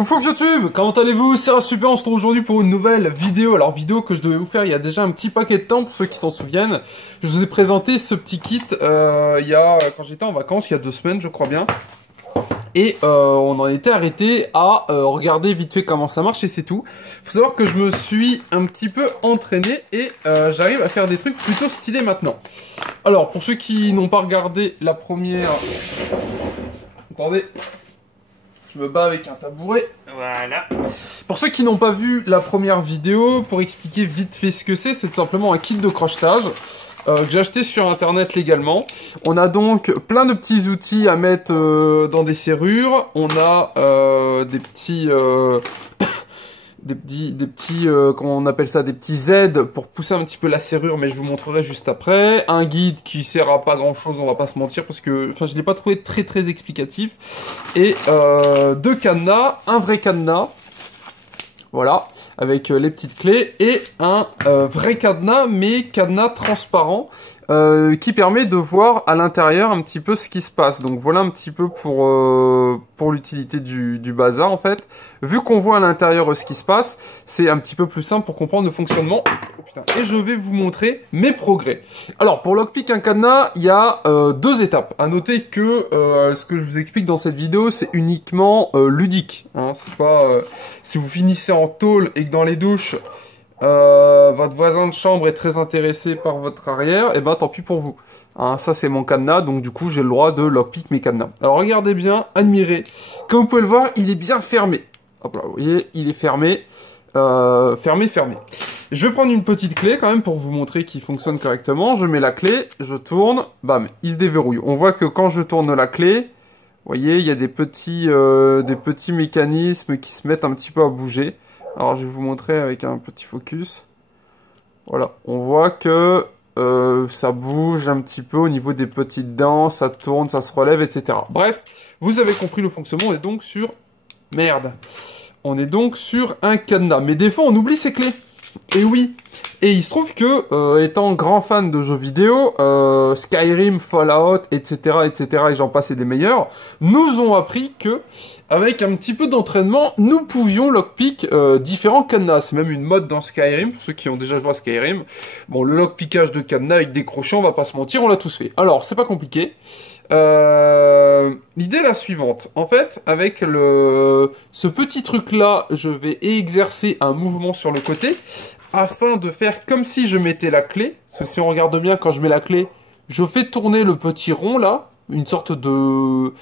Coucou YouTube, comment allez-vous? C'est un super, on se retrouve aujourd'hui pour une nouvelle vidéo. Alors vidéo que je devais vous faire il y a déjà un petit paquet de temps pour ceux qui s'en souviennent. Je vous ai présenté ce petit kit quand j'étais en vacances, il y a 2 semaines je crois bien. Et on en était arrêté à regarder vite fait comment ça marche et c'est tout. Faut savoir que je me suis un petit peu entraîné et j'arrive à faire des trucs plutôt stylés maintenant. Alors pour ceux qui n'ont pas regardé la première... Attendez... Je me bats avec un tabouret. Voilà. Pour ceux qui n'ont pas vu la première vidéo, pour expliquer vite fait ce que c'est tout simplement un kit de crochetage que j'ai acheté sur internet légalement. On a donc plein de petits outils à mettre dans des serrures. On a des petits... comment on appelle ça, des petits aides pour pousser un petit peu la serrure, mais je vous montrerai juste après. Un guide qui sert à pas grand chose, on va pas se mentir, parce que je l'ai pas trouvé très explicatif. Et 2 cadenas, un vrai cadenas, voilà, avec les petites clés, et un vrai cadenas, mais cadenas transparent, qui permet de voir à l'intérieur un petit peu ce qui se passe. Donc voilà un petit peu pour l'utilité du bazar en fait. Vu qu'on voit à l'intérieur ce qui se passe, c'est un petit peu plus simple pour comprendre le fonctionnement. Oh, putain. Et je vais vous montrer mes progrès. Alors pour lockpick un cadenas, il y a 2 étapes. À noter que ce que je vous explique dans cette vidéo, c'est uniquement ludique. Hein. C'est pas si vous finissez en tôle et que dans les douches votre voisin de chambre est très intéressé par votre arrière, et ben tant pis pour vous. Hein, ça c'est mon cadenas, donc du coup j'ai le droit de lockpick mes cadenas. Alors regardez bien, admirez. Comme vous pouvez le voir, il est bien fermé. Hop là, vous voyez, il est fermé. Fermé. Je vais prendre une petite clé quand même pour vous montrer qu'il fonctionne correctement. Je mets la clé, je tourne, bam, il se déverrouille. On voit que quand je tourne la clé, vous voyez, il y a des petits mécanismes qui se mettent un petit peu à bouger. Alors je vais vous montrer avec un petit focus. Voilà, on voit que ça bouge un petit peu au niveau des petites dents, ça tourne, ça se relève, etc. Bref, vous avez compris le fonctionnement, on est donc sur... Merde. On est donc sur un cadenas. Mais des fois, on oublie ses clés. Et oui. Et il se trouve que, étant grand fan de jeux vidéo, Skyrim, Fallout, etc., et j'en passe et des meilleurs, nous ont appris que, avec un petit peu d'entraînement, nous pouvions lockpick différents cadenas. C'est même une mode dans Skyrim, pour ceux qui ont déjà joué à Skyrim. Bon, le lockpickage de cadenas avec des crochets, on va pas se mentir, on l'a tous fait. Alors, c'est pas compliqué. L'idée est la suivante. En fait, avec ce petit truc-là, je vais exercer un mouvement sur le côté afin de faire comme si je mettais la clé. Parce que si on regarde bien, quand je mets la clé, je fais tourner le petit rond là, une sorte de...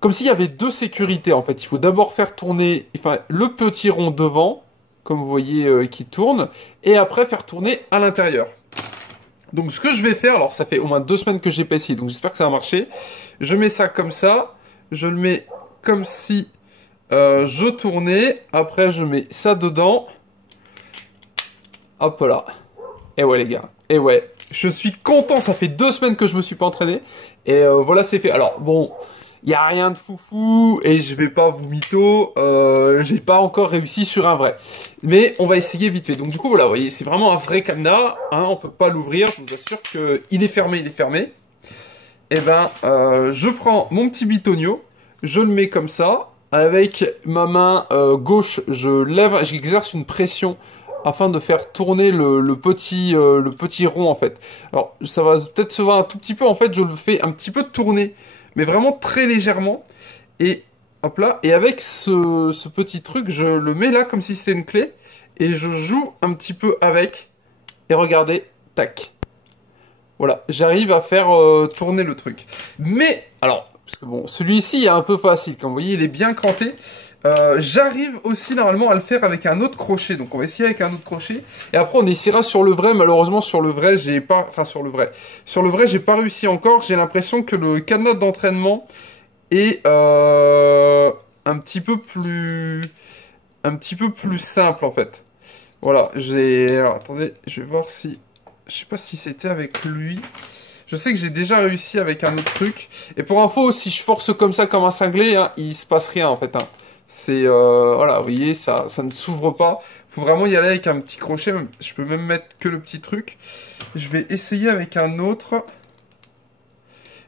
Comme s'il y avait 2 sécurités en fait. Il faut d'abord faire tourner le petit rond devant, comme vous voyez qui tourne, et après faire tourner à l'intérieur. Donc ce que je vais faire, alors ça fait au moins 2 semaines que j'ai pas essayé, donc j'espère que ça va marcher. Je mets ça comme ça, je le mets comme si je tournais, après je mets ça dedans. Hop là. Et ouais les gars, et ouais, je suis content, ça fait 2 semaines que je me suis pas entraîné. Et voilà c'est fait. Alors bon, il n'y a rien de foufou et je vais pas vous mytho, j'ai pas encore réussi sur un vrai. Mais on va essayer vite fait. Donc du coup voilà, vous voyez, c'est vraiment un vrai cadenas, hein, on peut pas l'ouvrir, je vous assure qu'il est fermé, il est fermé. Et ben, je prends mon petit bitonio, je le mets comme ça, avec ma main gauche, j'exerce une pression afin de faire tourner le petit rond en fait. Alors ça va peut-être se voir un tout petit peu, en fait je le fais un petit peu tourner, mais vraiment très légèrement. Et hop là, et avec ce petit truc, je le mets là comme si c'était une clé, et je joue un petit peu avec, et regardez, tac. Voilà, j'arrive à faire tourner le truc. Mais, alors, parce que bon, celui-ci est un peu facile, comme vous voyez, il est bien crampé. J'arrive aussi normalement à le faire avec un autre crochet, donc on va essayer avec un autre crochet, et après on essaiera sur le vrai. Malheureusement sur le vrai j'ai pas, j'ai pas réussi encore. J'ai l'impression que le cadenas d'entraînement est un petit peu plus simple en fait. Voilà, alors, attendez, je vais voir si, je sais pas si c'était avec lui. Je sais que j'ai déjà réussi avec un autre truc. Et pour info, si je force comme ça, comme un cinglé, hein, il se passe rien en fait. Hein. C'est voilà, vous voyez, ça ne s'ouvre pas. Faut vraiment y aller avec un petit crochet. Je peux même mettre que le petit truc. Je vais essayer avec un autre.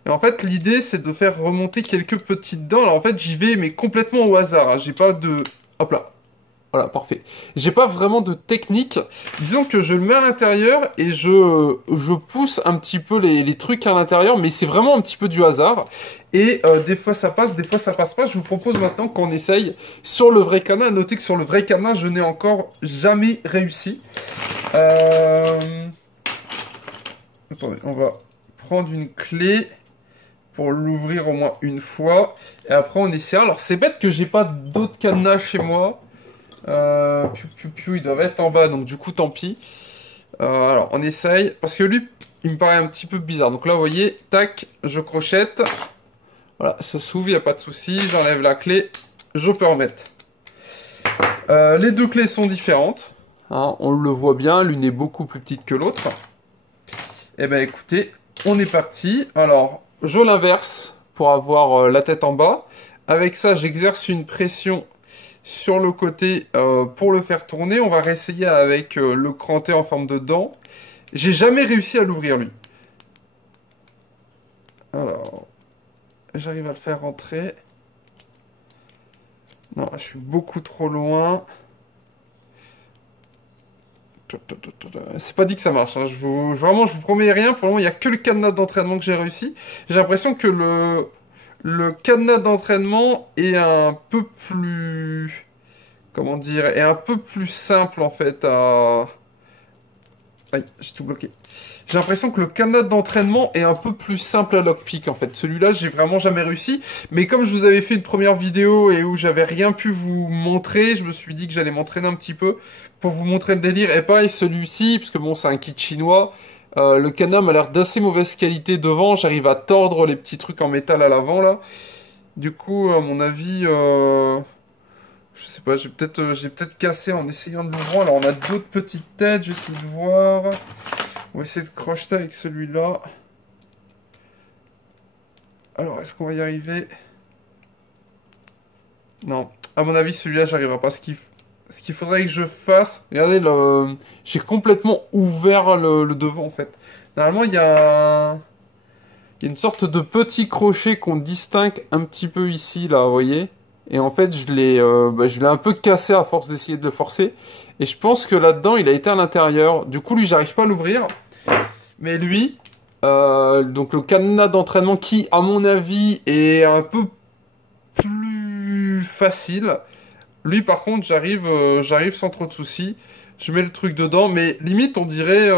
Et en fait, l'idée, c'est de faire remonter quelques petites dents. Alors en fait, j'y vais, mais complètement au hasard. Hein. J'ai pas de... Hop là. Voilà, parfait. J'ai pas vraiment de technique. Disons que je le mets à l'intérieur et je pousse un petit peu les trucs à l'intérieur, mais c'est vraiment un petit peu du hasard. Et des fois ça passe, des fois ça passe pas. Je vous propose maintenant qu'on essaye sur le vrai cadenas. Notez que sur le vrai cadenas, je n'ai encore jamais réussi. Attendez, on va prendre une clé pour l'ouvrir au moins une fois. Et après on essaiera. Alors c'est bête que j'ai pas d'autres cadenas chez moi. Ils doivent être en bas, donc du coup tant pis. Alors on essaye, parce que lui il me paraît un petit peu bizarre. Donc là vous voyez, tac, je crochette. Voilà, ça s'ouvre, il n'y a pas de souci. J'enlève la clé, je peux remettre. Les deux clés sont différentes, hein, on le voit bien, l'une est beaucoup plus petite que l'autre. Et ben écoutez, on est parti. Alors je l'inverse pour avoir la tête en bas. Avec ça j'exerce une pression sur le côté pour le faire tourner. On va réessayer avec le cranté en forme de dent. J'ai jamais réussi à l'ouvrir lui. Alors, j'arrive à le faire rentrer. Non, je suis beaucoup trop loin. C'est pas dit que ça marche. Hein. Vraiment, je vous promets rien. Pour le moment, il n'y a que le cadenas d'entraînement que j'ai réussi. J'ai l'impression que le cadenas d'entraînement est un peu plus... Comment dire, est un peu plus simple en fait à... Aïe, j'ai tout bloqué. J'ai l'impression que le cadenas d'entraînement est un peu plus simple à lockpick en fait. Celui-là, j'ai vraiment jamais réussi. Mais comme je vous avais fait une première vidéo et où j'avais rien pu vous montrer, je me suis dit que j'allais m'entraîner un petit peu pour vous montrer le délire. Et pareil, celui-ci, parce que bon, c'est un kit chinois. Le cadenas m'a l'air d'assez mauvaise qualité devant. J'arrive à tordre les petits trucs en métal à l'avant là. Du coup, à mon avis... Je sais pas, j'ai peut-être cassé en essayant de l'ouvrir. Alors on a d'autres petites têtes, je vais essayer de voir. On va essayer de crocheter avec celui-là. Alors, est-ce qu'on va y arriver? Non, à mon avis celui-là j'arriverai pas. Ce qu'il faudrait que je fasse... Regardez, j'ai complètement ouvert le devant en fait. Normalement il y a une sorte de petit crochet qu'on distingue un petit peu ici, là, vous voyez? Et en fait, je l'ai un peu cassé à force d'essayer de le forcer. Et je pense que là-dedans, il a été à l'intérieur. Du coup, lui, j'arrive pas à l'ouvrir. Mais lui, donc le cadenas d'entraînement qui, à mon avis, est un peu plus facile. Lui, par contre, j'arrive sans trop de soucis. Je mets le truc dedans, mais limite, on dirait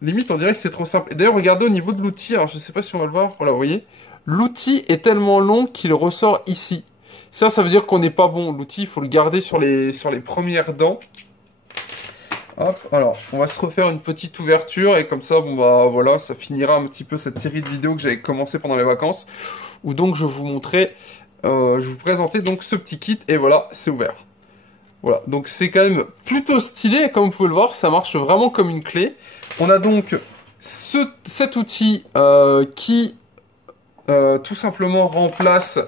que c'est trop simple. Et d'ailleurs, regardez au niveau de l'outil. Alors, je sais pas si on va le voir. Voilà, vous voyez. L'outil est tellement long qu'il ressort ici. Ça veut dire qu'on n'est pas bon. L'outil, il faut le garder sur les premières dents. Hop, alors, on va se refaire une petite ouverture. Et comme ça, bon bah voilà, ça finira un petit peu cette série de vidéos que j'avais commencé pendant les vacances. Où donc, je vous présentais donc ce petit kit. Et voilà, c'est ouvert. Voilà, donc c'est quand même plutôt stylé. Comme vous pouvez le voir, ça marche vraiment comme une clé. On a donc cet outil qui... tout simplement remplace,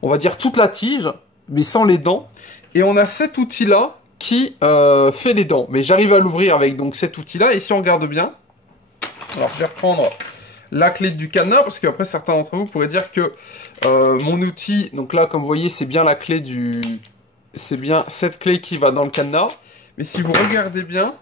on va dire, toute la tige, mais sans les dents. Et on a cet outil-là qui fait les dents. Mais j'arrive à l'ouvrir avec donc cet outil-là. Et si on regarde bien, alors je vais reprendre la clé du cadenas, parce qu'après certains d'entre vous pourraient dire que mon outil, donc là, comme vous voyez, c'est bien la clé du... C'est bien cette clé qui va dans le cadenas. Mais si vous regardez bien...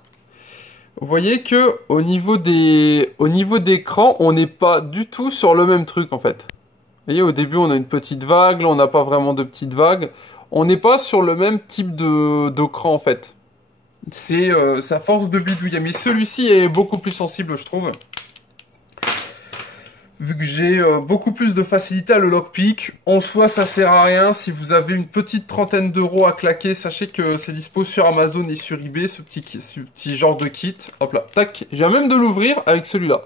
Vous voyez que au niveau d'écran, on n'est pas du tout sur le même truc en fait. Vous voyez, au début on a une petite vague, là on n'a pas vraiment de petite vague. On n'est pas sur le même type d'écran en fait. C'est sa force de bidouille. Mais celui-ci est beaucoup plus sensible, je trouve. Vu que j'ai beaucoup plus de facilité à le lockpick, en soi ça sert à rien. Si vous avez une petite trentaine d'euros à claquer, sachez que c'est dispo sur Amazon et sur eBay, ce petit genre de kit. Hop là, tac, je viens même de l'ouvrir avec celui-là.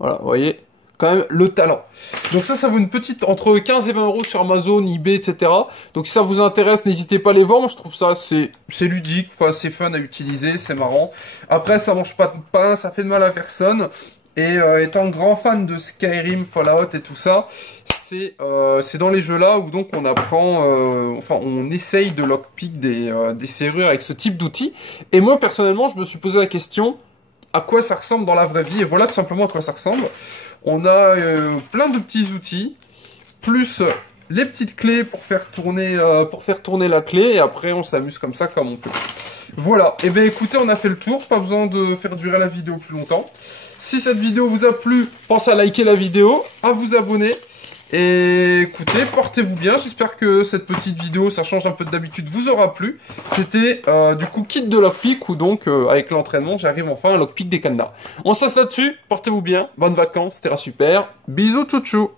Voilà, vous voyez, quand même le talent. Donc ça vaut une petite, entre 15 et 20 euros sur Amazon, eBay, etc. Donc si ça vous intéresse, n'hésitez pas à les voir. Moi je trouve ça, c'est ludique, enfin, c'est fun à utiliser, c'est marrant. Après ça mange pas de pain, ça fait de mal à personne. Et étant grand fan de Skyrim, Fallout et tout ça, c'est dans les jeux-là où donc on apprend, on essaye de lockpick des serrures avec ce type d'outils. Et moi, personnellement, je me suis posé la question, à quoi ça ressemble dans la vraie vie? Et voilà tout simplement à quoi ça ressemble. On a plein de petits outils, plus les petites clés pour faire tourner la clé, et après on s'amuse comme ça comme on peut. Voilà, et bien écoutez, on a fait le tour, pas besoin de faire durer la vidéo plus longtemps. Si cette vidéo vous a plu, pensez à liker la vidéo, à vous abonner. Et écoutez, portez-vous bien, j'espère que cette petite vidéo, ça change un peu d'habitude, vous aura plu. C'était du coup kit de lockpick, où donc avec l'entraînement, j'arrive enfin à lockpick des cadenas. On se laisse là-dessus, portez-vous bien, bonnes vacances, c'était super. Bisous, tchou tchou.